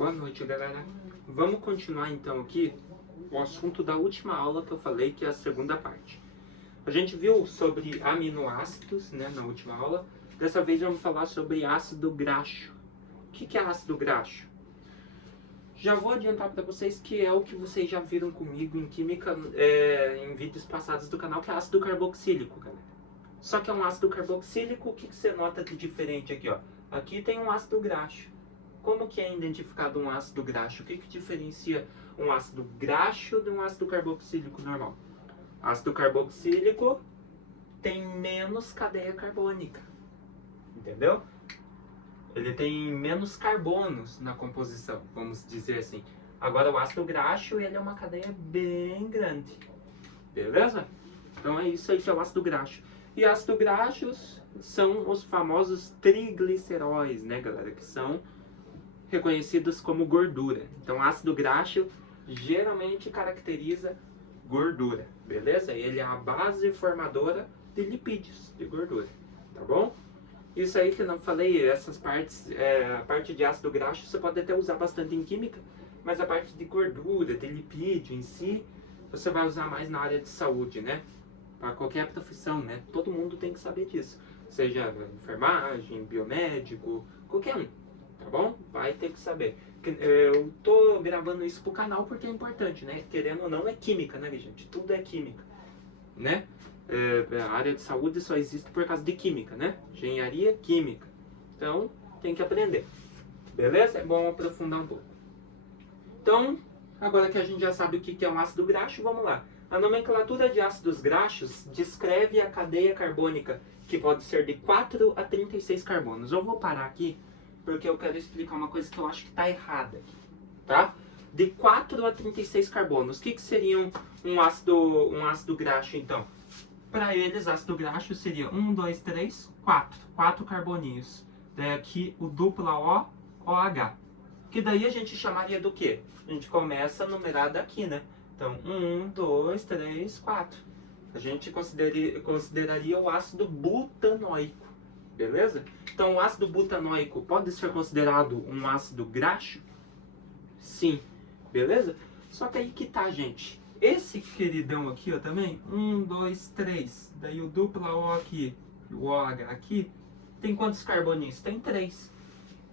Boa noite, galera. Vamos continuar então aqui o assunto da última aula que eu falei, que é a segunda parte. A gente viu sobre aminoácidos, né, na última aula. Dessa vez vamos falar sobre ácido graxo. O que é ácido graxo? Já vou adiantar para vocês que é o que vocês já viram comigo em química, em vídeos passados do canal, que é ácido carboxílico, galera. Só que é um ácido carboxílico, o que você nota de diferente aqui, ó? Aqui tem um ácido graxo. Como que é identificado um ácido graxo? O que diferencia um ácido graxo de um ácido carboxílico normal? Ácido carboxílico tem menos cadeia carbônica, entendeu? Ele tem menos carbonos na composição, vamos dizer assim. Agora o ácido graxo, ele é uma cadeia bem grande, beleza? Então é isso aí que é o ácido graxo. E ácidos graxos são os famosos trigliceróis, né, galera? Que são reconhecidos como gordura. Então, ácido graxo geralmente caracteriza gordura, beleza? Ele é a base formadora de lipídios, de gordura, tá bom? Isso aí que eu não falei, essas partes, a parte de ácido graxo você pode até usar bastante em química, mas a parte de gordura, de lipídio em si, você vai usar mais na área de saúde, né? Para qualquer profissão, né? Todo mundo tem que saber disso. Seja enfermagem, biomédico, qualquer um, tá bom? Vai ter que saber. Eu tô gravando isso pro canal porque é importante, né? Querendo ou não, é química, né, gente? Tudo é química, né? A área de saúde só existe por causa de química, né? Engenharia química. Então, tem que aprender. Beleza? É bom aprofundar um pouco. Então, agora que a gente já sabe o que é um ácido graxo, vamos lá. A nomenclatura de ácidos graxos descreve a cadeia carbônica, que pode ser de 4 a 36 carbonos. Eu vou parar aqui, porque eu quero explicar uma coisa que eu acho que está errada aqui, tá? De 4 a 36 carbonos. O que seria um ácido graxo, então? Para eles, ácido graxo seria 1, 2, 3, 4. 4 carboninhos. Daí aqui o dupla O, OH. Que daí a gente chamaria do quê? A gente começa a numerar daqui, né? Então, 1, 2, 3, 4. A gente consideraria o ácido butanoico, beleza? Então, o ácido butanoico pode ser considerado um ácido graxo? Sim, beleza? Só que aí que tá, gente. Esse queridão aqui, ó, também, 1, 2, 3. Daí o dupla O aqui, o OH aqui, tem quantos carboninhos? Tem 3.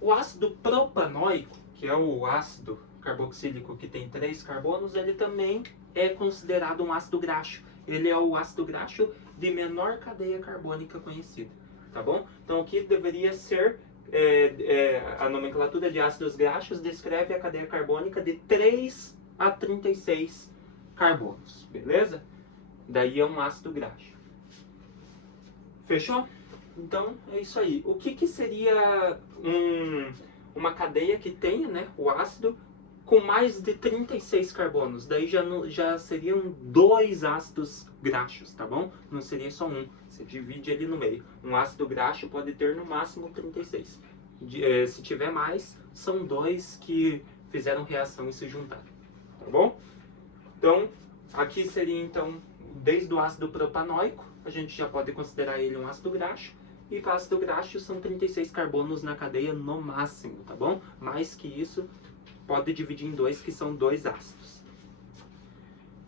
O ácido propanoico, que é o ácido carboxílico que tem 3 carbonos, ele também é considerado um ácido graxo. Ele é o ácido graxo de menor cadeia carbônica conhecida, tá bom? Então aqui deveria ser, a nomenclatura de ácidos graxos descreve a cadeia carbônica de 3 a 36 carbonos, beleza? Daí é um ácido graxo. Fechou? Então é isso aí. O que seria uma cadeia que tenha, né, o ácido com mais de 36 carbonos? Daí já seriam 2 ácidos graxos, tá bom? Não seria só um. Você divide ali no meio. Um ácido graxo pode ter no máximo 36. Se tiver mais, são 2 que fizeram reação e se juntaram, tá bom? Então, aqui seria então, desde o ácido propanoico, a gente já pode considerar ele um ácido graxo. E para ácido graxo são 36 carbonos na cadeia no máximo, tá bom? Mais que isso, pode dividir em 2, que são 2 ácidos.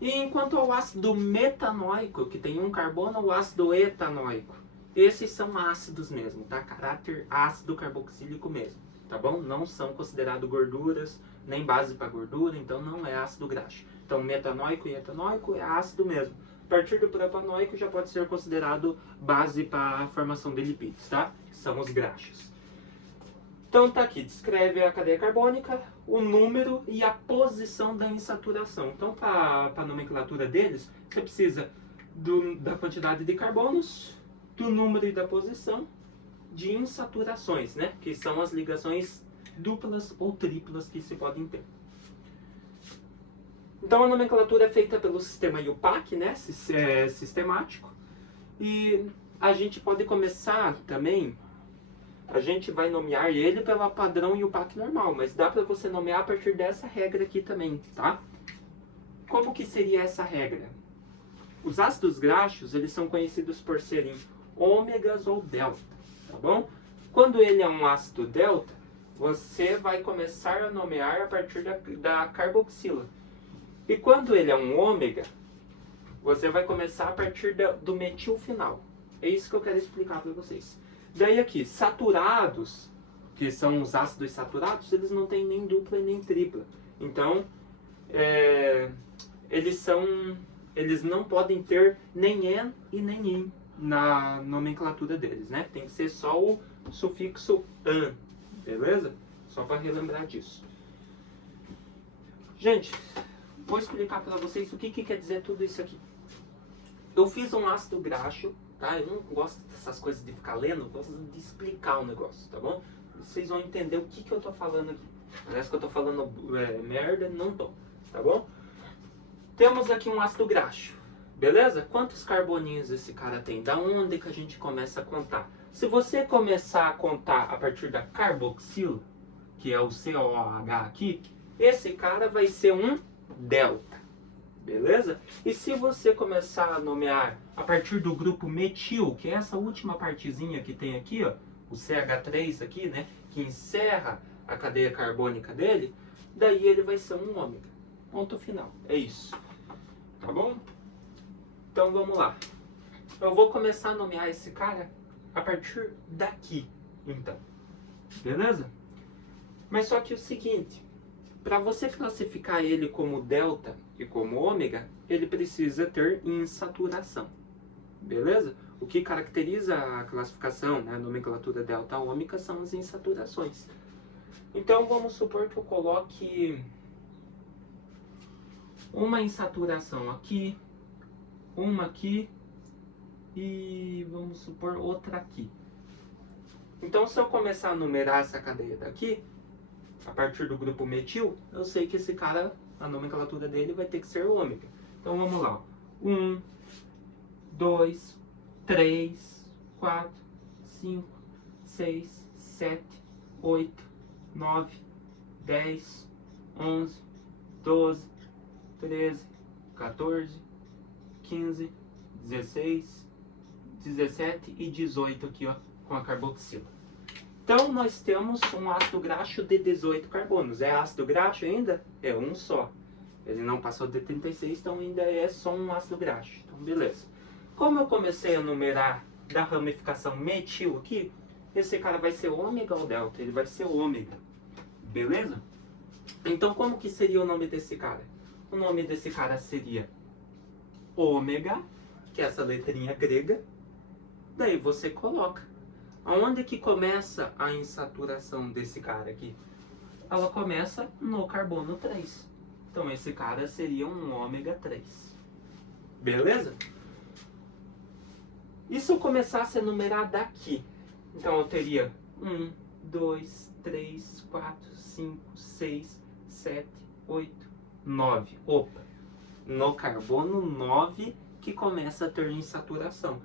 E enquanto ao ácido metanoico, que tem 1 carbono, o ácido etanoico. Esses são ácidos mesmo, tá? Caráter ácido carboxílico mesmo, tá bom? Não são considerados gorduras, nem base para gordura, então não é ácido graxo. Então metanoico e etanoico é ácido mesmo. A partir do propanoico já pode ser considerado base para a formação de lipídios, tá? Que são os graxos. Então tá aqui, descreve a cadeia carbônica, o número e a posição da insaturação. Então para a nomenclatura deles, você precisa da quantidade de carbonos, do número e da posição, de insaturações, né? Que são as ligações duplas ou triplas que se podem ter. Então a nomenclatura é feita pelo sistema IUPAC, né? Sistemático. E a gente pode começar também, a gente vai nomear ele pelo padrão IUPAC normal, mas dá para você nomear a partir dessa regra aqui também, tá? Como que seria essa regra? Os ácidos graxos, eles são conhecidos por serem ômegas ou delta, tá bom? Quando ele é um ácido delta, você vai começar a nomear a partir da carboxila. E quando ele é um ômega, você vai começar a partir do metil final. É isso que eu quero explicar para vocês. Daí aqui, saturados, que são os ácidos saturados, eles não têm nem dupla e nem tripla. Então, eles não podem ter nem en e nem in na nomenclatura deles, né? Tem que ser só o sufixo an, beleza? Só para relembrar disso. Gente, vou explicar para vocês o que quer dizer tudo isso aqui. Eu fiz um ácido graxo, tá? Eu não gosto dessas coisas de ficar lendo, eu gosto de explicar o negócio, tá bom? Vocês vão entender o que eu tô falando aqui. Parece que eu tô falando merda, não tô, tá bom? Temos aqui um ácido graxo, beleza? Quantos carboninhos esse cara tem? Da onde que a gente começa a contar? Se você começar a contar a partir da carboxila, que é o COOH aqui, esse cara vai ser um delta, beleza? E se você começar a nomear a partir do grupo metil, que é essa última partezinha que tem aqui, ó, o CH3 aqui, né, que encerra a cadeia carbônica dele, daí ele vai ser um ômega. Ponto final. É isso. Tá bom? Então vamos lá. Eu vou começar a nomear esse cara a partir daqui, então. Beleza? Mas só que o seguinte, para você classificar ele como delta e como ômega, ele precisa ter insaturação. Beleza? O que caracteriza a classificação, né, a nomenclatura delta ômica, são as insaturações. Então vamos supor que eu coloque uma insaturação aqui, uma aqui e vamos supor outra aqui. Então se eu começar a numerar essa cadeia daqui, a partir do grupo metil, eu sei que esse cara, a nomenclatura dele vai ter que ser ômega. Então vamos lá. 1, 2, 3, 4, 5, 6, 7, 8, 9, 10, 11, 12, 13, 14, 15, 16, 17 e 18 aqui, ó, com a carboxila. Então nós temos um ácido graxo de 18 carbonos. É ácido graxo ainda? É um só. Ele não passou de 36, então ainda é só um ácido graxo. Então beleza. Como eu comecei a numerar da ramificação metil aqui, esse cara vai ser ômega ou delta? Ele vai ser ômega. Beleza? Então como que seria o nome desse cara? O nome desse cara seria ômega, que é essa letrinha grega. Daí você coloca. Aonde que começa a insaturação desse cara aqui? Ela começa no carbono 3. Então esse cara seria um ômega 3. Beleza? E se eu começasse a numerar daqui? Então eu teria 1, 2, 3, 4, 5, 6, 7, 8, 9. Opa! No carbono 9 que começa a ter insaturação.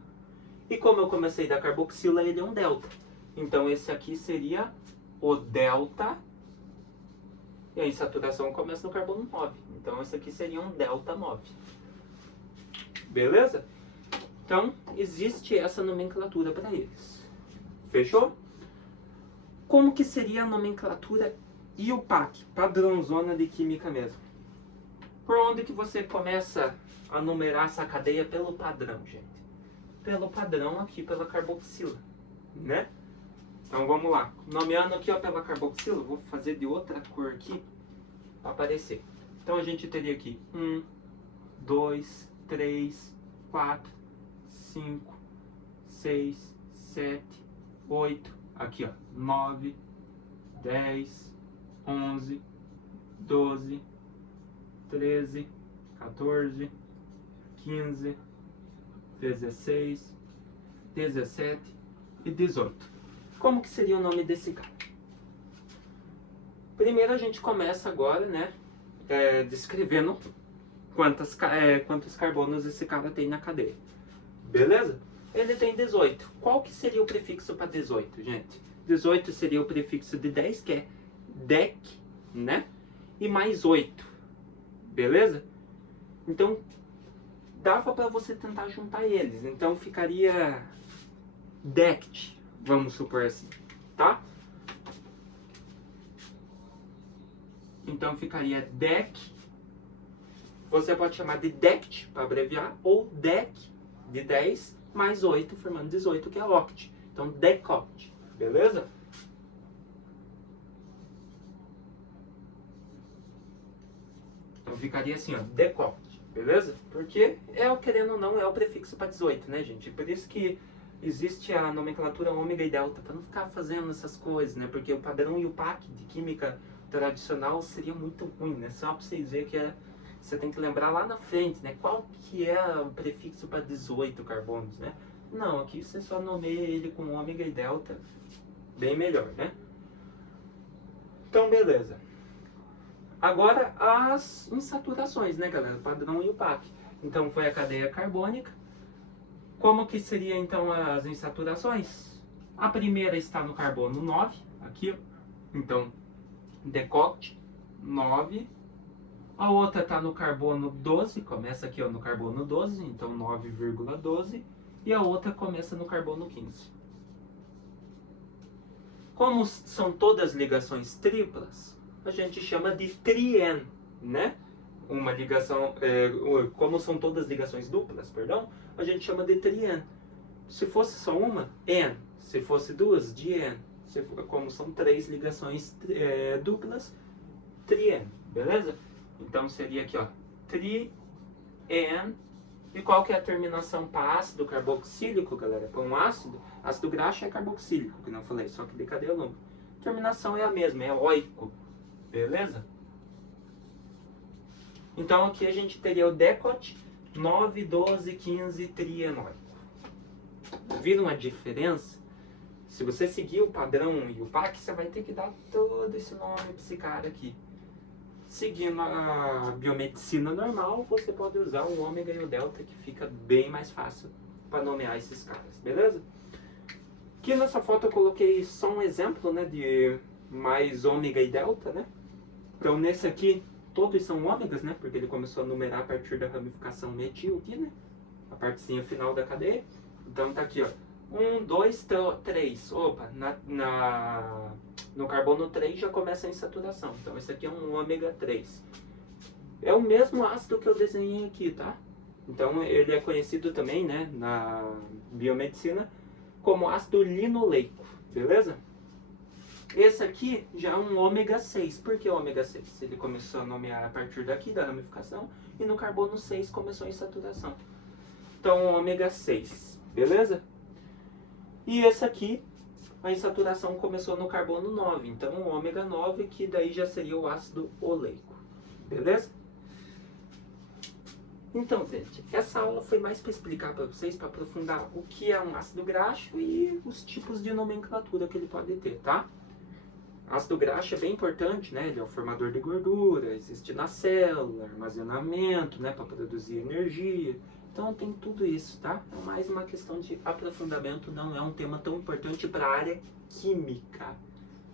E como eu comecei da carboxila, ele é um delta. Então esse aqui seria o delta. E a insaturação começa no carbono 9. Então esse aqui seria um delta 9. Beleza? Então existe essa nomenclatura para eles. Fechou? Como que seria a nomenclatura IUPAC? Padrãozona de química mesmo. Por onde que você começa a numerar essa cadeia pelo padrão, gente? Pelo padrão aqui, pela carboxila, né? Então vamos lá. Nomeando aqui, ó, pela carboxila, vou fazer de outra cor aqui para aparecer. Então a gente teria aqui 1, 2, 3, 4, 5, 6, 7, 8, aqui ó, 9, 10, 11, 12, 13, 14, 15, 16, 17 e 18. Como que seria o nome desse cara? Primeiro a gente começa agora, né, descrevendo quantos carbonos esse cara tem na cadeia. Beleza? Ele tem 18. Qual que seria o prefixo para 18, gente? 18 seria o prefixo de 10, que é dec, né? E mais 8. Beleza? Então, dava para você tentar juntar eles. Então ficaria dect, vamos supor assim, tá? Então ficaria DEC. Você pode chamar de DECT para abreviar, ou DEC de 10 mais 8, formando 18, que é OCT. Então DECOCT, beleza? Então ficaria assim, ó, DECOCT, beleza? Porque, querendo ou não, é o prefixo para 18, né, gente? Por isso que existe a nomenclatura ômega e delta, para não ficar fazendo essas coisas, né? Porque o padrão IUPAC de química tradicional seria muito ruim, né? Só para vocês verem que você tem que lembrar lá na frente, né? Qual que é o prefixo para 18 carbonos, né? Não, aqui você só nomeia ele com ômega e delta, bem melhor, né? Então, beleza. Agora, as insaturações, né, galera? Padrão IUPAC. Então, foi a cadeia carbônica. Como que seria, então, as insaturações? A primeira está no carbono 9, aqui, ó. Então, DECOCT 9. A outra está no carbono 12, começa aqui, ó, no carbono 12, então 9,12. E a outra começa no carbono 15. Como são todas ligações triplas, a gente chama de tri-en, né? Uma ligação, como são todas ligações duplas, perdão, a gente chama de tri-en. Se fosse só uma, en. Se fosse duas, di-en. Como são três ligações duplas, tri-en, beleza? Então seria aqui, ó, tri-en. E qual que é a terminação para ácido carboxílico, galera? Para um ácido graxo é carboxílico, que não falei, só que de cadeia longa. A terminação é a mesma, é oico, beleza? Então aqui a gente teria o DECOT 9, 12, 15, trienóico. Viram a diferença? Se você seguir o padrão IUPAC, você vai ter que dar todo esse nome para esse cara aqui. Seguindo a biomedicina normal, você pode usar o ômega e o delta, que fica bem mais fácil para nomear esses caras, beleza? Aqui nessa foto eu coloquei só um exemplo, né, de mais ômega e delta, né? Então nesse aqui, todos são ômegas, né, porque ele começou a numerar a partir da ramificação metil aqui, né? A partezinha final da cadeia. Então tá aqui, ó. 1, 2, 3. Opa, no carbono 3 já começa a insaturação. Então esse aqui é um ômega 3. É o mesmo ácido que eu desenhei aqui, tá? Então ele é conhecido também, né, na biomedicina, como ácido linoleico, beleza? Esse aqui já é um ômega 6. Por que ômega 6? Ele começou a nomear a partir daqui, da ramificação, e no carbono 6 começou a insaturação. Então ômega 6, beleza? E esse aqui, a insaturação começou no carbono 9, então o ômega 9, que daí já seria o ácido oleico, beleza? Então, gente, essa aula foi mais para explicar para vocês, para aprofundar o que é um ácido graxo e os tipos de nomenclatura que ele pode ter, tá? Ácido graxo é bem importante, né? Ele é o formador de gordura, existe na célula, armazenamento, né, para produzir energia. Então tem tudo isso, tá? É mais uma questão de aprofundamento, não é um tema tão importante para a área química,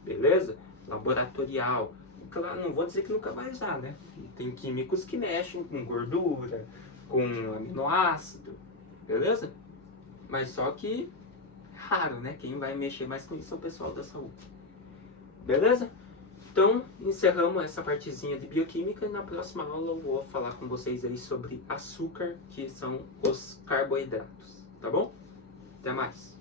beleza? Laboratorial. Claro, não vou dizer que nunca vai usar, né? Tem químicos que mexem com gordura, com aminoácido, beleza? Mas só que raro, né? Quem vai mexer mais com isso é o pessoal da saúde. Beleza? Então, encerramos essa partezinha de bioquímica e na próxima aula eu vou falar com vocês aí sobre açúcar, que são os carboidratos, tá bom? Até mais!